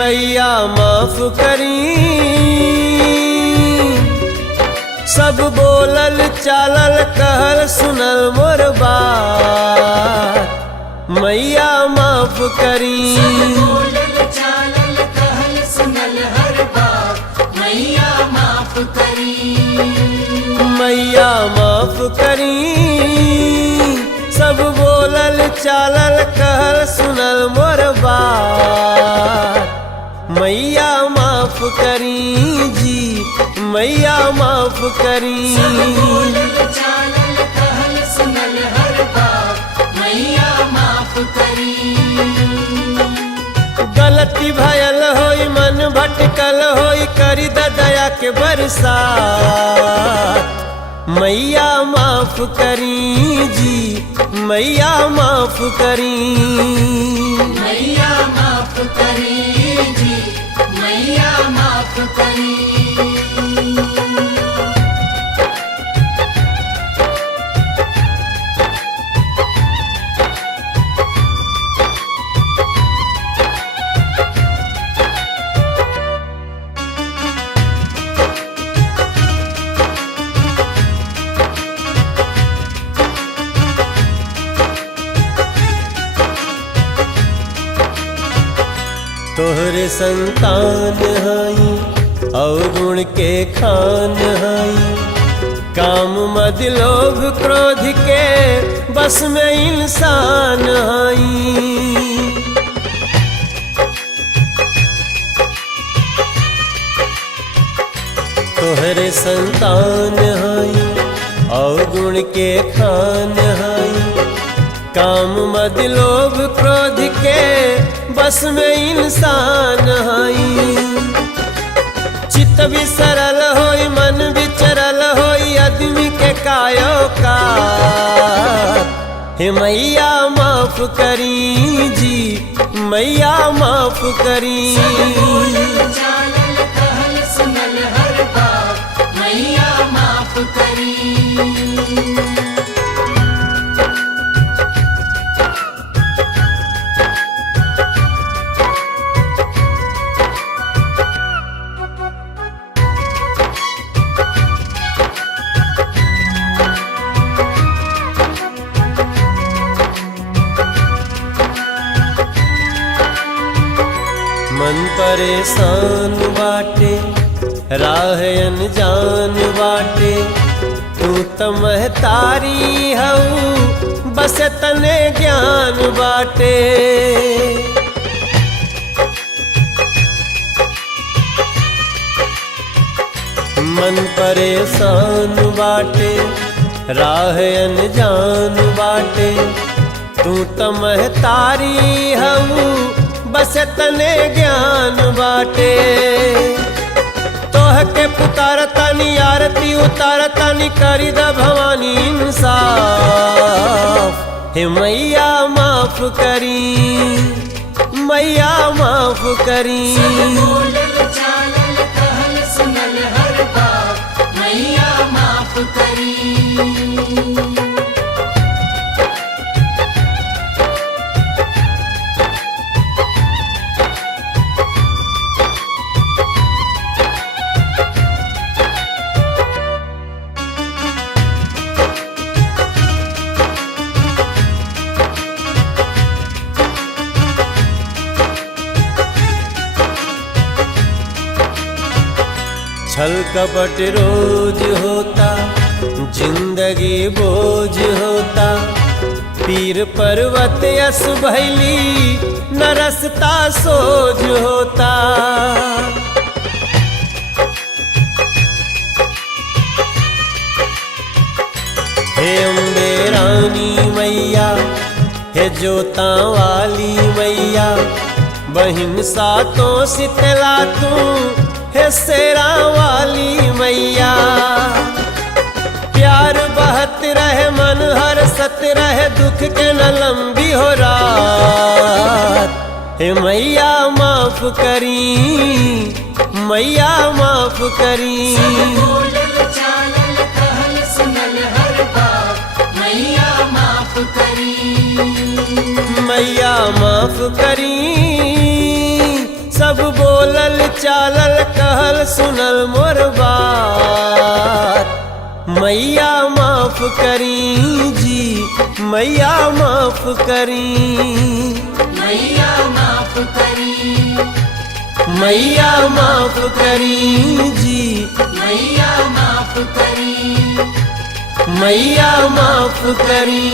मैया माफ करी, सब बोलल चालल कहल सुनल मोर बात। मैया माफ करी, बोलल चालल कहल सुनल हर बात। मैया माफ करी, मैया माफ करी, सब बोलल चालल कहल सुनल मोर बात। मैया माफ करी जी, मैया माफ करी। बोलल चालल कहल सुनल हर बात। मैया माफ करी, गलती भयल होई मन भटकल होई करी द दया के बरसात। मैया माफ करी जी, मैया माफ करी। मैया माफ करी जी, मैया माफ करी। तोहरे संतान हई और गुण के खान हई, काम मद लोभ क्रोध के बस में इंसान हई। तोहरे संतान हई और गुण के खान हई, काम मद लोभ क्रोध के बस में इंसान हई। चित्त भी सरल होई मन विचरल होई आदमी के कायो का। हे मैया माफ करी जी, मैया माफ करी। बोलल चालल कहल सुनल हर बात। मैया माफ करी, मन परेशान बाटे राह अनजान बाटे, तू त महतारी हऊ बस तने ज्ञान बाटे। मन परेशान बाटे राह अनजान बाटे, तू त महतारी हऊ बस तने ज्ञान बाटे। तोह के पुकारतानी आरती उतारतानी करी द भवानी इंसाफ। हे मैया माफ करी, मैया माफ करी। बोलल चालल कहल सुनल हर बात। मैया माफ करी, छल कपट रोज होता जिंदगी बोझ होता, पीर पर्वत यस भैली न रसता सोझ होता। हे अम्बे रानी मैया, हे जोता वाली मैया, बहिन सातों शीतला तू हे शेरा वाली मैया। प्यार बहत रहे मन हर सत रहे, दुख के न लंबी हो रात। हे मैया माफ करी, मैया माफ करी। बोलल चालल कहल सुनल हर बात। मैया माफ करी, मैया माफ करी, सब बोलल चालल कहल सुनल मोर बात। मैया माफ करी जी, मैया माफ करी, मैया माफ करी, मैया माफ करी जी, मैया माफ करी, मैया माफ करी।